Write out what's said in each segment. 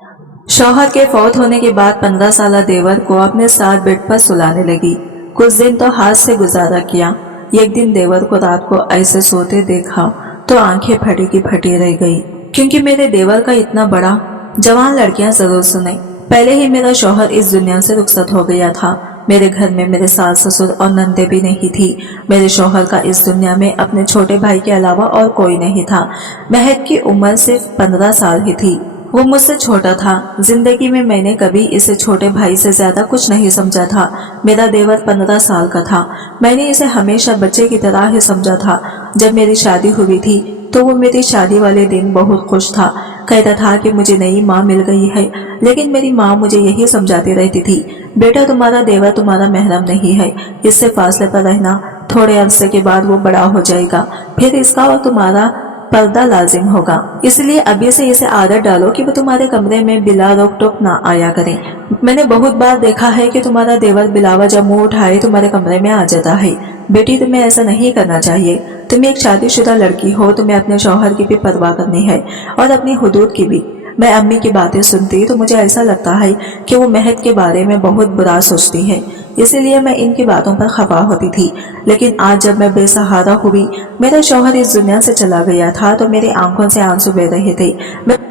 शौहर के फौत होने के बाद 15 साला देवर को अपने साथ बेड पर सुलाने लगी। कुछ दिन तो हाथ से गुजारा किया। एक दिन देवर को रात को ऐसे सोते देखा तो आंखें फटी की फटी रह गई, क्योंकि मेरे देवर का इतना बड़ा जवान लड़कियां जरूर सुने। पहले ही मेरा शौहर इस दुनिया से रुखसत हो गया था। मेरे घर में मेरे सास ससुर और नंदे भी नहीं थी। मेरे शौहर का इस दुनिया में अपने छोटे भाई के अलावा और कोई नहीं था। महक की उम्र सिर्फ 15 साल ही थी। वो मुझसे छोटा था। जिंदगी में मैंने कभी इसे छोटे भाई से ज्यादा कुछ नहीं समझा था। मेरा देवर 15 साल का था। मैंने इसे हमेशा बच्चे की तरह ही समझा था। जब मेरी शादी हुई थी तो वो मेरी शादी वाले दिन बहुत खुश था। कहता था कि मुझे नई माँ मिल गई है। लेकिन मेरी माँ मुझे यही समझाती रहती थी, बेटा तुम्हारा देवर तुम्हारा महरम नहीं है, इससे फासले पर रहना। थोड़े अरसे के बाद वो बड़ा हो जाएगा, फिर इसका और तुम्हारा पर्दा लाजिम होगा। इसलिए अभी से इसे आदत डालो कि वो तुम्हारे कमरे में बिला रोक टोक ना आया करें। मैंने बहुत बार देखा है कि तुम्हारा देवर बिला वजह मुंह उठाए तुम्हारे कमरे में आ जाता है। बेटी तुम्हें ऐसा नहीं करना चाहिए। तुम एक शादीशुदा लड़की हो, तुम्हें अपने शौहर की भी परवाह करनी है और अपनी हुदूद की भी। मैं अम्मी की बातें सुनती तो मुझे ऐसा लगता है कि वो महक के बारे में बहुत बुरा सोचती है, इसीलिए मैं इनकी बातों पर खफा होती थी। लेकिन आज जब मैं बेसहारा हुई, मेरा शौहर इस दुनिया से चला गया था, तो मेरी आंखों से आंसू बह रहे थे।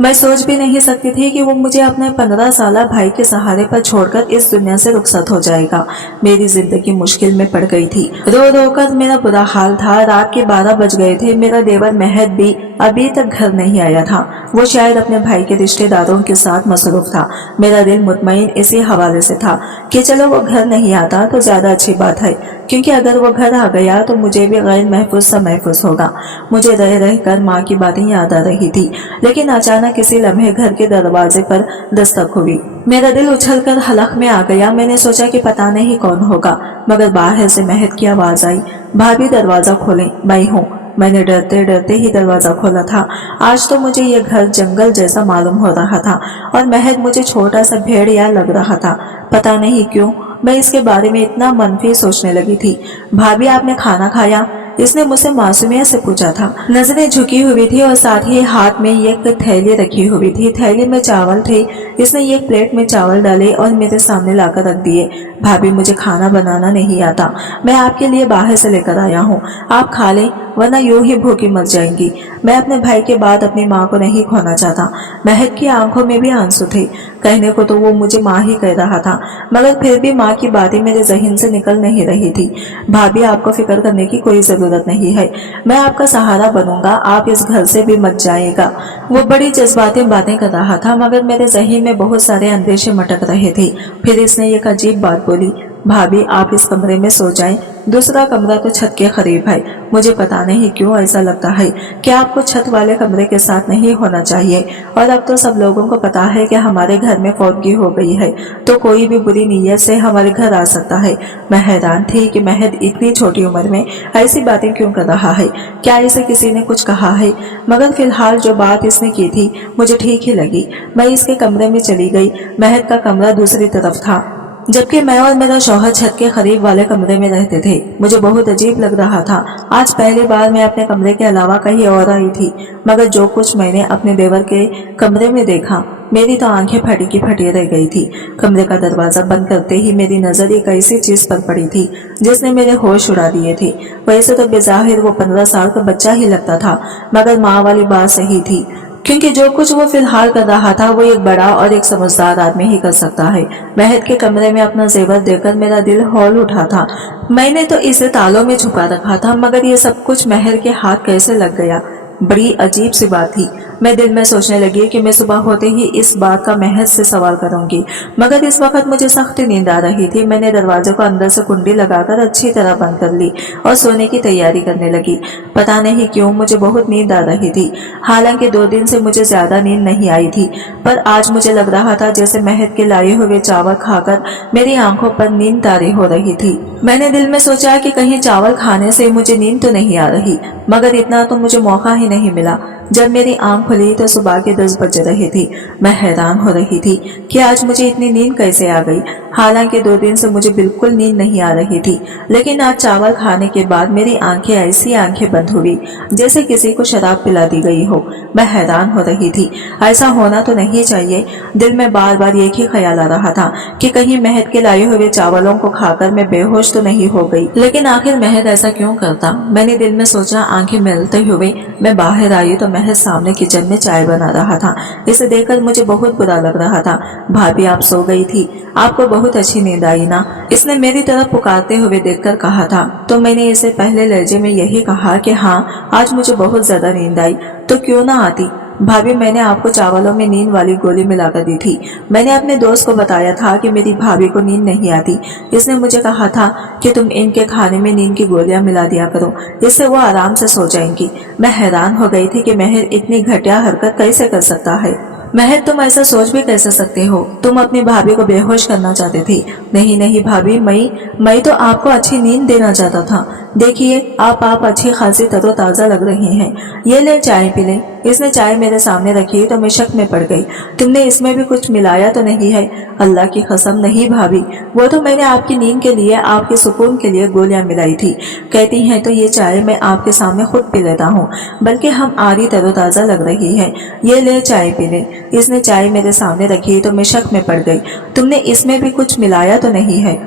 मैं सोच भी नहीं सकती थी कि वो मुझे अपने 15 साला भाई के सहारे पर छोड़कर इस दुनिया से रुखसत हो जाएगा। मेरी जिंदगी मुश्किल में पड़ गई थी। रो रो कर मेरा बुरा हाल था। रात के 12 बज गए थे। मेरा देवर महद भी अभी तक घर नहीं आया था। वो शायद अपने भाई के रिश्तेदारों के साथ मसरूफ था। मेरा दिल मुतमईन इसी हवाले से था कि चलो वो घर नहीं आता तो ज्यादा अच्छी बात है, क्योंकि अगर वो घर आ गया तो मुझे भी गैर महफूज सा महफूज होगा। मुझे रह रह कर माँ की बातें याद आ रही थी। लेकिन अचानक किसी लम्हे घर के दरवाजे पर दस्तक हुई। मेरा दिल उछल कर हलक में आ गया। मैंने सोचा कि पता नहीं कौन होगा, मगर बाहर से महक की आवाज आई, भाभी दरवाजा खोलें, मैं हूँ। मैंने डरते डरते ही दरवाजा खोला था। आज तो मुझे यह घर जंगल जैसा मालूम हो रहा था और महक मुझे छोटा सा भेड़िया लग रहा था। पता नहीं क्यों मैं इसके बारे में इतना मनफी सोचने लगी थी। भाभी आपने खाना खाया? इसने मुझसे मासूमियत से पूछा था। नजरें झुकी हुई थी और साथ ही हाथ में एक थैली रखी हुई थी। थैली में चावल थे। इसने एक प्लेट में चावल डाले और मेरे सामने लाकर रख दिए। भाभी मुझे खाना बनाना नहीं आता, मैं आपके लिए बाहर से लेकर आया हूँ, आप खा लें वरना यूं ही भूखी मर जाएंगी। मैं अपने भाई के बाद अपनी माँ को नहीं खोना चाहता। महक की आंखों में भी आंसू थे। कहने को तो वो मुझे माँ ही कह रहा था, मगर फिर भी माँ की बातें मेरे जहन से निकल नहीं रही थी। भाभी आपको फिक्र करने की कोई जरूरत नहीं है, मैं आपका सहारा बनूंगा, आप इस घर से भी मत जाइएगा। वो बड़ी जज्बाती बातें कर रहा था, मगर मेरे जहन में बहुत सारे अंदेशे मटक रहे थे। फिर इसने एक अजीब बात बोली, भाभी आप इस कमरे में सो जाएं, दूसरा कमरा तो छत के करीब है। मुझे पता नहीं क्यों ऐसा लगता है कि आपको छत वाले कमरे के साथ नहीं होना चाहिए। और अब तो सब लोगों को पता है कि हमारे घर में फौतगी हो गई है, तो कोई भी बुरी नीयत से हमारे घर आ सकता है। मैं हैरान थी कि महद इतनी छोटी उम्र में ऐसी बातें क्यों कर रहा है। क्या इसे किसी ने कुछ कहा है? मगर फिलहाल जो बात इसने की थी मुझे ठीक ही लगी। मैं इसके कमरे में चली गई। महद का कमरा दूसरी तरफ था, जबकि मैं और मेरा शौहर छत के करीब वाले कमरे में रहते थे। मुझे बहुत अजीब लग रहा था। आज पहली बार मैं अपने कमरे के अलावा कहीं और आई थी, मगर जो कुछ मैंने अपने देवर के कमरे में देखा, मेरी तो आंखें फटी की फटी रह गई थी। कमरे का दरवाजा बंद करते ही मेरी नजर एक ऐसी चीज पर पड़ी थी जिसने मेरे होश उड़ा दिए थे। वैसे तो बेजाहिर वो 15 साल का बच्चा ही लगता था, मगर माँ वाली बात सही थी, क्योंकि जो कुछ वो फिलहाल कर रहा था वो एक बड़ा और एक समझदार आदमी ही कर सकता है। महद के कमरे में अपना जेवर देखकर मेरा दिल हौल उठा था। मैंने तो इसे तालों में छुपा रखा था, मगर ये सब कुछ महर के हाथ कैसे लग गया? बड़ी अजीब सी बात थी। मैं दिल में सोचने लगी कि मैं सुबह होते ही इस बात का महज से सवाल करूंगी, मगर इस वक्त मुझे सख्त नींद आ रही थी। मैंने दरवाजे को अंदर से कुंडी लगाकर अच्छी तरह बंद कर ली और सोने की तैयारी करने लगी। पता नहीं क्यों मुझे बहुत नींद आ रही थी। हालांकि 2 दिन से मुझे ज्यादा नींद नहीं आई थी, पर आज मुझे लग रहा था जैसे महद के लाए हुए चावल खाकर मेरी आंखों पर नींद तारी हो रही थी। मैंने दिल में सोचा कि कहीं चावल खाने से मुझे नींद तो नहीं आ रही, मगर इतना तो मुझे मौका ही नहीं मिला। जब मेरी आंख खुली तो सुबह के 10 बज रहे थे। मैं हैरान हो रही थी कि आज मुझे इतनी नींद कैसे आ गई। हालांकि 2 दिन से मुझे बिल्कुल नींद नहीं आ रही थी, लेकिन आज चावल खाने के बाद मेरी आंखें ऐसी आंखें बंद हुई जैसे किसी को शराब पिला दी गई हो। मैं हैरान हो रही थी, ऐसा होना तो नहीं चाहिए। दिल में बार बार एक ही ख्याल आ रहा था कि कहीं महक के लाए हुए चावलों को खाकर मैं बेहोश तो नहीं हो गई। लेकिन आखिर महक ऐसा क्यों करता, मैंने दिल में सोचा। आंखें मिलते हुए मैं बाहर आई तो महक सामने किचन में चाय बना रहा था। इसे देखकर मुझे बहुत बुरा लग रहा था। भाभी आप सो गई थी, आपको बहुत अच्छी नींद आई ना, इसने मेरी तरफ पुकारते हुए देखकर कहा था। तो मैंने इसे पहले लहजे में यही कहा कि हाँ, आज मुझे बहुत ज्यादा नींद आई। तो क्यों ना आती भाभी, मैंने आपको चावलों में नींद वाली गोली मिलाकर दी थी। मैंने अपने दोस्त को बताया था कि मेरी भाभी को नींद नहीं आती। इसने मुझे कहा था कि तुम इनके खाने में नींद की गोलियां मिला दिया करो, इससे वो आराम से सो जाएंगी। मैं हैरान हो गई थी कि महर इतनी घटिया हरकत कैसे कर सकता है। महर, तुम ऐसा सोच भी कैसे सकते हो? तुम अपनी भाभी को बेहोश करना चाहते थे। नहीं नहीं भाभी, मैं तो आपको अच्छी नींद देना चाहता था। देखिए आप अच्छी खासी तरोताजा लग रही हैं। ये ले चाय पी ले। इसने चाय मेरे सामने रखी तो मैं शक में पड़ गई। तुमने इसमें भी कुछ मिलाया तो नहीं है? अल्लाह की कसम नहीं भाभी, वो तो मैंने आपकी नींद के लिए, आपके सुकून के लिए गोलियां मिलाई थी। कहती हैं तो ये चाय मैं आपके सामने खुद पी लेता हूँ, बल्कि हम आरी तरोताजा लग रही है। ये ले चाय पी ले। इसने चाय मेरे सामने रखी तो मैं शक में पड़ गई। तुमने इसमें भी कुछ मिलाया तो नहीं है?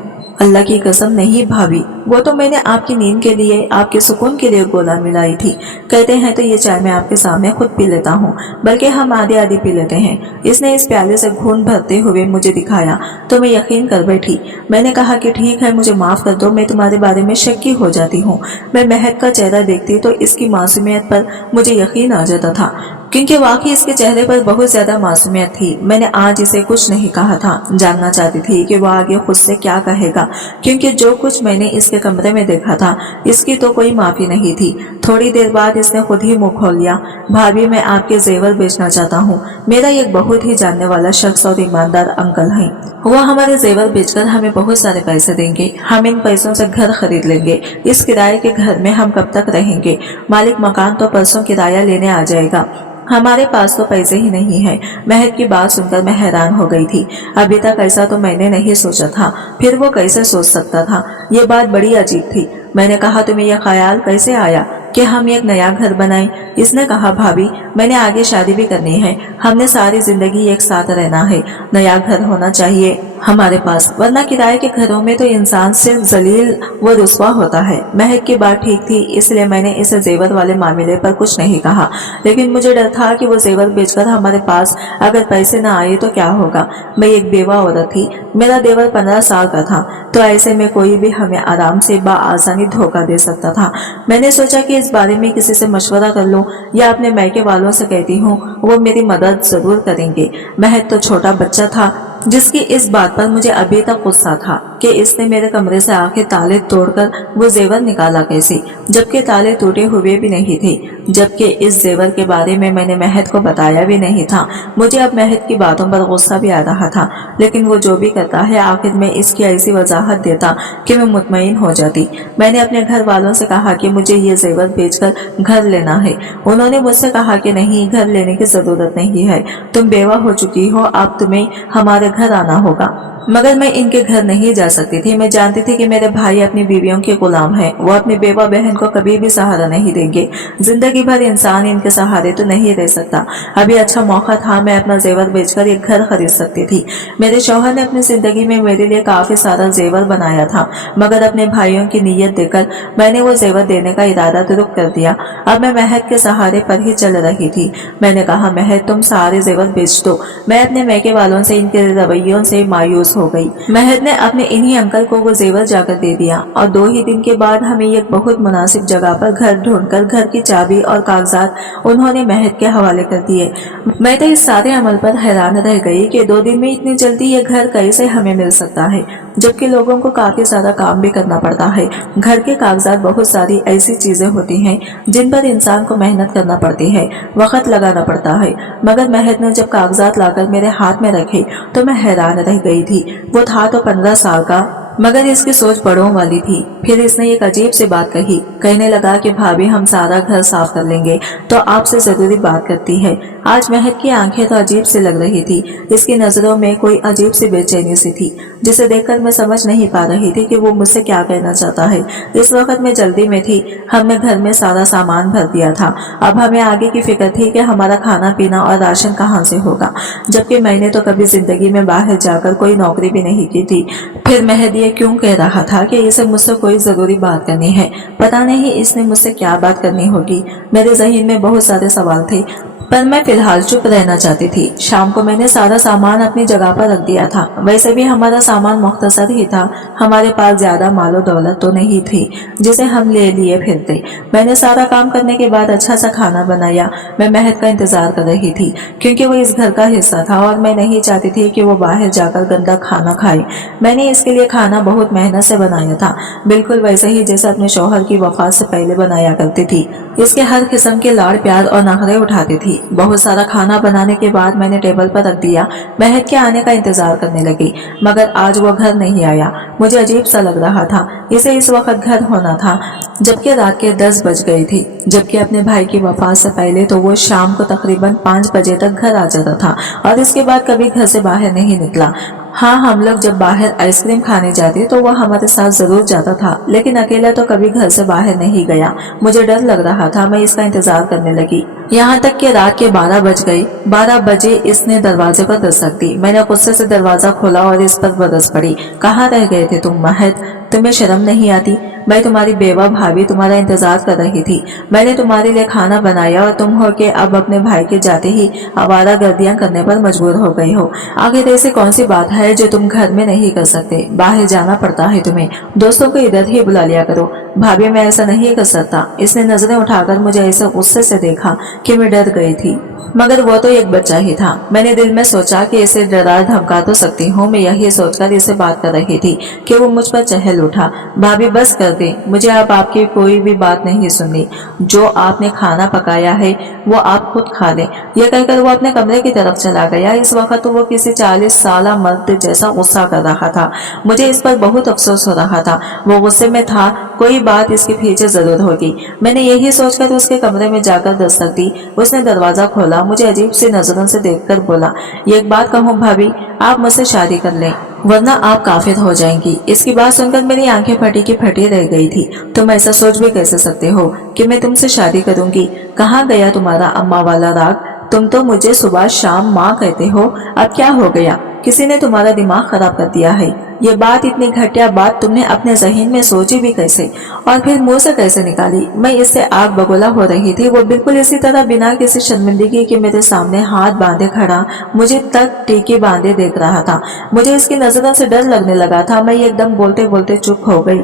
अल्लाह की कसम नहीं भाभी, वो तो मैंने आपकी नींद के लिए, आपके सुकून के लिए गोला मिलाई थी। कहते हैं तो ये चाय मैं आपके सामने खुद पी लेता हूँ, बल्कि हम आधी आधी पी लेते हैं। इसने इस प्याले से घूंट भरते हुए मुझे दिखाया तो मैं यकीन कर बैठी। मैंने कहा कि ठीक है, मुझे माफ कर दो, मैं तुम्हारे बारे में शक्की हो जाती हूँ। मैं महक का चेहरा देखती तो इसकी मासूमियत पर मुझे यकीन आ जाता था, क्योंकि वाकई इसके चेहरे पर बहुत ज्यादा मासूमियत थी। मैंने आज इसे कुछ नहीं कहा था, जानना चाहती थी कि वह आगे खुद से क्या कहेगा, क्योंकि जो कुछ मैंने इसके कमरे में देखा था इसकी तो कोई माफी नहीं थी। थोड़ी देर बाद इसने खुद ही मुंह खोल लिया। भाभी, मैं आपके जेवर बेचना चाहता हूँ। मेरा एक बहुत ही जानने वाला शख्स और ईमानदार अंकल है, वो हमारे जेवर बेचकर हमें बहुत सारे पैसे देंगे। हम इन पैसों से घर खरीद लेंगे। इस किराए के घर में हम कब तक रहेंगे? मालिक मकान तो परसों किराया लेने आ जाएगा, हमारे पास तो पैसे ही नहीं है। महक की बात सुनकर मैं हैरान हो गई थी। अभी तक ऐसा तो मैंने नहीं सोचा था, फिर वो कैसे सोच सकता था? ये बात बड़ी अजीब थी। मैंने कहा तुम्हें यह ख्याल कैसे आया कि हम एक नया घर बनाएं? इसने कहा भाभी, मैंने आगे शादी भी करनी है, हमने सारी जिंदगी एक साथ रहना है। नया घर होना चाहिए हमारे पास, वरना किराए के घरों में तो इंसान सिर्फ जलील व रुस्वा होता है। महक की बात ठीक थी, इसलिए मैंने इसे जेवर वाले मामले पर कुछ नहीं कहा। लेकिन मुझे डर था कि वो जेवर बेचकर हमारे पास अगर पैसे न आए तो क्या होगा। मैं एक बेवा औरत थी, मेरा देवर 15 साल का था, तो ऐसे में कोई भी हमें आराम से आसानी धोखा दे सकता था। मैंने सोचा कि इस बारे में किसी से मशवरा कर लूं या अपने मैके वालों से कहती हूँ, वो मेरी मदद जरूर करेंगे। महक तो छोटा बच्चा था, जिसकी इस बात पर मुझे अभी तक गुस्सा था कि इसने मेरे कमरे से आके ताले तोड़कर वो जेवर निकाला कैसे, जबकि ताले टूटे हुए भी नहीं थे। जबकि इस जेवर के बारे में मैंने महक को बताया भी नहीं था। मुझे अब महक की बातों पर गुस्सा भी आ रहा था, लेकिन वो जो भी करता है आखिर में इसकी ऐसी वजाहत देता कि मैं मुतमईन हो जाती। मैंने अपने घर वालों से कहा कि मुझे ये जेवर बेचकर घर लेना है। उन्होंने मुझसे कहा कि नहीं, घर लेने की जरूरत नहीं है, तुम बेवा हो चुकी हो, अब तुम्हें हमारे घर आना होगा। मगर मैं इनके घर नहीं जा सकती थी। मैं जानती थी कि मेरे भाई अपनी बीवियों के गुलाम हैं, वो अपनी बेवा बहन को कभी भी सहारा नहीं देंगे। जिंदगी भर इंसान इनके सहारे तो नहीं रह सकता। अभी अच्छा मौका था, मैं अपना जेवर बेचकर एक घर खरीद सकती थी। मेरे शौहर ने अपनी जिंदगी में मेरे लिए काफी सारा जेवर बनाया था, मगर अपने भाइयों की नीयत देखकर मैंने वो जेवर देने का इरादा तो रुक कर दिया। अब मैं महक के सहारे पर ही चल रही थी। मैंने कहा, महक तुम सारे जेवर बेच दो। मैं अपने मैके वालों से इनके रवैयों से मायूस हो गई। महक ने अपने इन्हीं अंकल को वो जेवर जाकर दे दिया और 2 ही दिन के बाद हमें एक बहुत मुनासिब जगह पर घर ढूंढकर घर की चाबी और कागजात उन्होंने महक के हवाले कर दिए। मैं तो इस सारे अमल पर हैरान रह गई कि 2 दिन में इतनी जल्दी ये घर कैसे हमें मिल सकता है, जबकि लोगों को काफी ज्यादा काम भी करना पड़ता है। घर के कागजात बहुत सारी ऐसी चीजें होती हैं जिन पर इंसान को मेहनत करना पड़ती है, वक्त लगाना पड़ता है। मगर महक ने जब कागजात लाकर मेरे हाथ में रखे तो मैं हैरान रह गई थी। वो था तो 15 साल का, मगर इसकी सोच बड़ों वाली थी। फिर इसने एक अजीब सी बात कही। कहने लगा कि भाभी हम सारा घर साफ कर लेंगे तो आपसे जरूरी बात करती है। आज महक की आंखें तो अजीब सी लग रही थी। इसकी नजरों में कोई अजीब सी बेचैनी सी थी जिसे देखकर मैं समझ नहीं पा रही थी कि वो मुझसे क्या कहना चाहता है। इस वक्त मैं जल्दी में थी। हमने घर में सारा सामान भर दिया था। अब हमें आगे की फिक्र थी कि हमारा खाना पीना और राशन कहाँ से होगा, जबकि मैंने तो कभी जिंदगी में बाहर जाकर कोई नौकरी भी नहीं की थी। फिर महद ये क्यों कह रहा था कि इसे मुझसे कोई जरूरी बात करनी है। पता नहीं इसने मुझसे क्या बात करनी होगी। मेरे ज़हन में बहुत सारे सवाल थे, पर मैं फिलहाल चुप रहना चाहती थी। शाम को मैंने सारा सामान अपनी जगह पर रख दिया था। वैसे भी हमारा सामान मुख्तसर ही था। हमारे पास ज्यादा मालो दौलत तो नहीं थी जिसे हम ले लिए फिरते। मैंने सारा काम करने के बाद अच्छा सा खाना बनाया। मैं महक का इंतजार कर रही थी क्योंकि वो इस घर का हिस्सा था और मैं नहीं चाहती थी कि वो बाहर जाकर गंदा खाना खाए। मैंने इसके लिए खाना बहुत मेहनत से बनाया था, बिल्कुल वैसे ही जैसे अपने शौहर की वफात से पहले बनाया करती थी। इसके हर किस्म के लाड़ प्यार और नखरे उठाती थी। बहुत सारा खाना बनाने के बाद मैंने टेबल पर रख दिया। महक के आने का इंतजार करने लगी, मगर आज वो घर नहीं आया। मुझे अजीब सा लग रहा था। इसे इस वक्त घर होना था जबकि रात के 10 बज गई थी। जबकि अपने भाई की वफात से पहले तो वो शाम को तकरीबन 5 बजे तक घर आ जाता था और इसके बाद कभी घर से बाहर नहीं निकला। हाँ, हम लोग जब बाहर आइसक्रीम खाने जाते तो वह हमारे साथ जरूर जाता था, लेकिन अकेला तो कभी घर से बाहर नहीं गया। मुझे डर लग रहा था। मैं इसका इंतजार करने लगी, यहाँ तक कि रात के 12 बज गए। 12 बजे इसने दरवाजे पर दस्तक दी। मैंने गुस्से से दरवाजा खोला और इस पर बरस पड़ी। कहाँ रह गए थे तुम महक? तुम्हें शर्म नहीं आती? मैं तुम्हारी बेवा भाभी तुम्हारा इंतजार कर रही थी। मैंने तुम्हारे लिए खाना बनाया और तुम हो के अब अपने भाई के जाते ही आवारा गर्दियां करने पर मजबूर हो गई हो। आखिर ऐसी कौन सी बात है जो तुम घर में नहीं कर सकते? बाहर जाना पड़ता है तुम्हें। दोस्तों को इधर ही बुला लिया करो। भाभी मैं ऐसा नहीं कर सकता। इसने नजरें उठाकर मुझे ऐसे गुस्से से देखा कि मैं डर गई थी, मगर वो तो एक बच्चा ही था। मैंने दिल में सोचा कि इसे डरा धमका तो सकती हूँ। मैं यही सोचकर इसे बात कर रही थी कि वो मुझ पर चहल उठा। भाभी बस कर दे, मुझे अब आपकी कोई भी बात नहीं सुननी। जो आपने खाना पकाया है वो आप खुद खा लें। यह कहकर वो अपने कमरे की तरफ चला गया। इस वक्त वो किसी 40 साल मर्द जैसा गुस्सा कर रहा था। मुझे इस पर बहुत अफसोस हो रहा था। वो गुस्से में था, कोई बात इसके पीछे जरूर होगी। मैंने यही सोचकर उसके कमरे में जाकर दस्तक दी। उसने दरवाजा खोला, मुझे अजीब सी नजरों से देखकर बोला, ये एक बात कहूँ भाभी, आप मुझसे शादी कर लें वरना आप काफिर हो जाएंगी। इसकी बात सुनकर मेरी आंखें फटी की फटी रह गई थी। तुम ऐसा सोच भी कैसे सकते हो कि मैं तुमसे शादी करूंगी? कहाँ गया तुम्हारा अम्मा वाला राग? तुम तो मुझे सुबह शाम माँ कहते हो, अब क्या हो गया? किसी ने तुम्हारा दिमाग खराब कर दिया है। ये बात, इतनी घटिया बात तुमने अपने जहन में सोची भी कैसे और फिर मुंह से कैसे निकाली? मैं इससे आग बगोला हो रही थी। वो बिल्कुल इसी तरह बिना किसी शर्मिंदगी के मेरे सामने हाथ बांधे खड़ा मुझे तक टीके बांधे देख रहा था। मुझे इसकी नजरों से डर लगने लगा था। मैं एकदम बोलते बोलते चुप हो गई।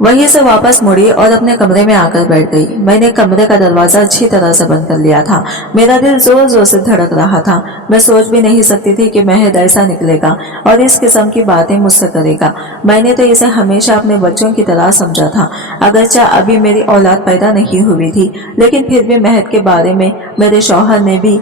वहीं से वापस मुड़ी और अपने कमरे में आकर बैठ गई। मैंने कमरे का दरवाजा अच्छी तरह से बंद कर लिया था। मेरा दिल जोर जोर से धड़क रहा था। मैं सोच भी नहीं सकती थी कि महद ऐसा निकलेगा और इस किस्म की बातें मुझसे करेगा। मैंने तो इसे हमेशा अपने बच्चों की तरह समझा था। अगरचे अभी मेरी औलाद पैदा नहीं हुई थी, लेकिन फिर भी महद के बारे में मेरे शौहर ने भी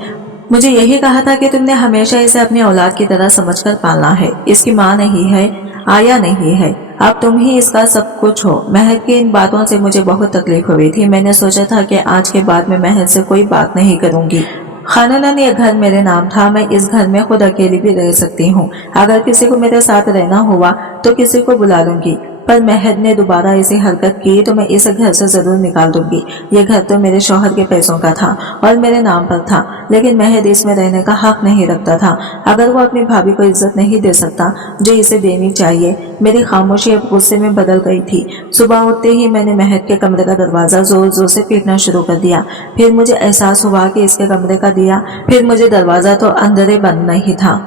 मुझे यही कहा था कि तुमने हमेशा इसे अपनी औलाद की तरह समझकर पालना है। इसकी माँ नहीं है, आया नहीं है, अब तुम ही इसका सब कुछ हो। महक की इन बातों से मुझे बहुत तकलीफ हुई थी। मैंने सोचा था कि आज के बाद मैं महक से कोई बात नहीं करूंगी। खानदान ये घर मेरे नाम था। मैं इस घर में खुद अकेली भी रह सकती हूँ। अगर किसी को मेरे साथ रहना हुआ तो किसी को बुला लूंगी, पर महद ने दोबारा ऐसी हरकत की तो मैं इसे घर से जरूर निकाल दूंगी। ये घर तो मेरे शौहर के पैसों का था और मेरे नाम पर था, लेकिन महद इसमें रहने का हक नहीं रखता था। अगर वो अपनी भाभी को इज्जत नहीं दे सकता जो इसे देनी चाहिए। मेरी खामोशी अब गुस्से में बदल गई थी। सुबह उठते ही मैंने महद के कमरे का दरवाजा जोर जोर से पीटना शुरू कर दिया। फिर मुझे एहसास हुआ कि इसके कमरे का दिया, फिर मुझे दरवाजा तो अंदर ही बंद नहीं था।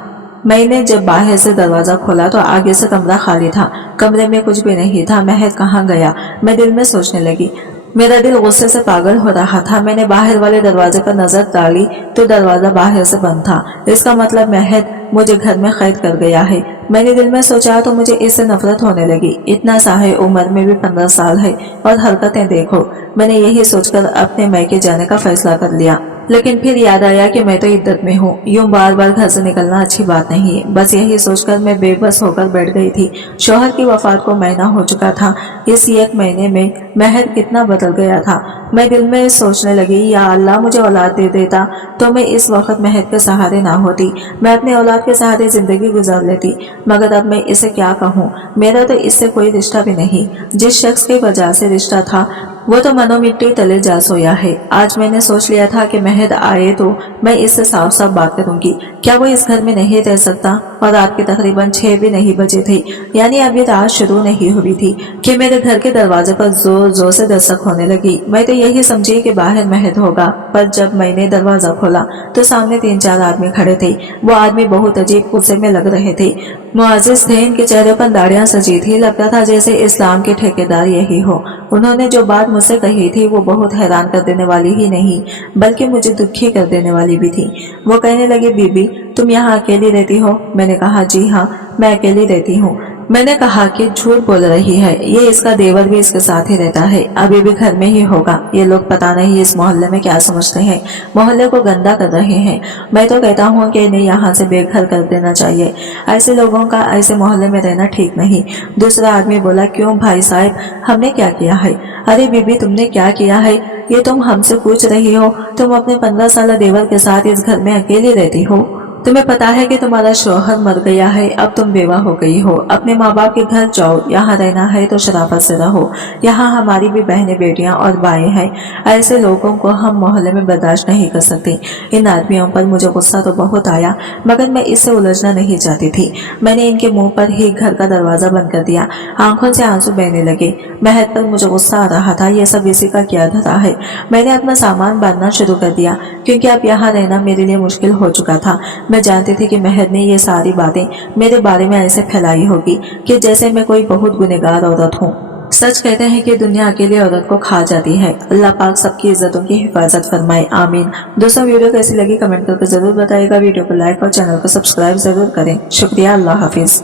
मैंने जब बाहर से दरवाजा खोला तो आगे से कमरा खाली था। कमरे में कुछ भी नहीं था। महद कहाँ गया? मैं दिल में सोचने लगी। मेरा दिल गुस्से से पागल हो रहा था। मैंने बाहर वाले दरवाजे पर नजर डाली तो दरवाजा बाहर से बंद था। इसका मतलब महद मुझे घर में कैद कर गया है। मैंने दिल में सोचा तो मुझे इससे नफरत होने लगी। इतना सा है, उम्र में भी 15 साल है और हरकतें देखो। मैंने यही सोचकर अपने मैके जाने का फैसला कर लिया। लेकिन फिर याद आया कि मैं तो इद्दत में हूँ, यूं बार बार घर से निकलना अच्छी बात नहीं है। बस यही सोचकर मैं बेबस होकर बैठ गई थी। शौहर की वफात को महीना हो चुका था। इस एक महीने में महर कितना बदल गया था। मैं दिल में सोचने लगी, या अल्लाह मुझे औलाद दे देता तो मैं इस वक्त महर के सहारे ना होती, मैं अपने औलाद के सहारे जिंदगी गुजार लेती। मगर अब मैं इसे क्या कहूँ, मेरा तो इससे कोई रिश्ता भी नहीं। जिस शख्स की वजह से रिश्ता था वो तो मनो मिट्टी तले जा सोया है। आज मैंने सोच लिया था कि महर आए तो मैं इससे साफ साफ बात करूंगी। क्या वो इस घर में नहीं रह सकता? और रात के तकरीबन 6 भी नहीं बजे थे, यानी अभी रात शुरू नहीं हुई थी कि मेरे घर के दरवाजे पर जोर जोर से दस्तक होने लगी। मैं तो यही समझी कि बाहर महर होगा, पर जब मैंने दरवाजा खोला तो सामने 3-4 आदमी खड़े थे। वो आदमी बहुत अजीब गुस्से में लग रहे थे। मुआजिज थे, इनके चेहरे पर दाढ़ियां सजी थी, लगता था जैसे इस्लाम के ठेकेदार यही हो। उन्होंने जो बात मुझसे कही थी वो बहुत हैरान कर देने वाली ही नहीं बल्कि मुझे दुखी कर देने वाली भी थी। वो कहने लगे, बीबी तुम यहाँ अकेली रहती हो? मैंने कहा, जी हाँ मैं अकेली रहती हूँ। मैंने कहा कि झूठ बोल रही है, ये इसका देवर भी इसके साथ ही रहता है, अभी भी घर में ही होगा। ये लोग पता नहीं इस मोहल्ले में क्या समझते हैं, मोहल्ले को गंदा कर रहे हैं। मैं तो कहता हूँ कि इन्हें यहाँ से बेघर कर देना चाहिए। ऐसे लोगों का ऐसे मोहल्ले में रहना ठीक नहीं। दूसरा आदमी बोला, क्यों भाई साहब, हमने क्या किया है? अरे बीबी तुमने क्या किया है ये तुम हमसे पूछ रही हो? तुम अपने 15 साल देवर के साथ इस घर में अकेली रहती हो। तुम्हें पता है कि तुम्हारा शौहर मर गया है, अब तुम बेवा हो गई हो। अपने माँ बाप के घर जाओ, यहाँ रहना है तो शराफत से रहो। यहाँ हमारी भी बहनें बेटियां और बाएं हैं। ऐसे लोगों को हम मोहल्ले में बर्दाश्त नहीं कर सकते। इन आदमियों पर मुझे गुस्सा तो बहुत आया, मगर मैं इससे उलझना नहीं चाहती थी। मैंने इनके मुंह पर ही घर का दरवाजा बंद कर दिया। आंखों से आंसू बहने लगे। महर पर मुझे गुस्सा आ रहा था, ये सब इसी का क्या धरा है। मैंने अपना सामान बांधना शुरू कर दिया, क्योंकि अब यहाँ रहना मेरे लिए मुश्किल हो चुका था। मैं जानती थी कि महर ने ये सारी बातें मेरे बारे में ऐसे फैलाई होगी कि जैसे मैं कोई बहुत गुनहगार औरत हूँ। सच कहते हैं कि दुनिया अकेली औरत को खा जाती है। अल्लाह पाक सबकी इज्जतों की हिफाजत फरमाए, आमीन। दोस्तों वीडियो कैसी लगी कमेंट करके जरूर बताइएगा। वीडियो को लाइक और चैनल को सब्सक्राइब जरूर करें। शुक्रिया, अल्लाह हाफिज।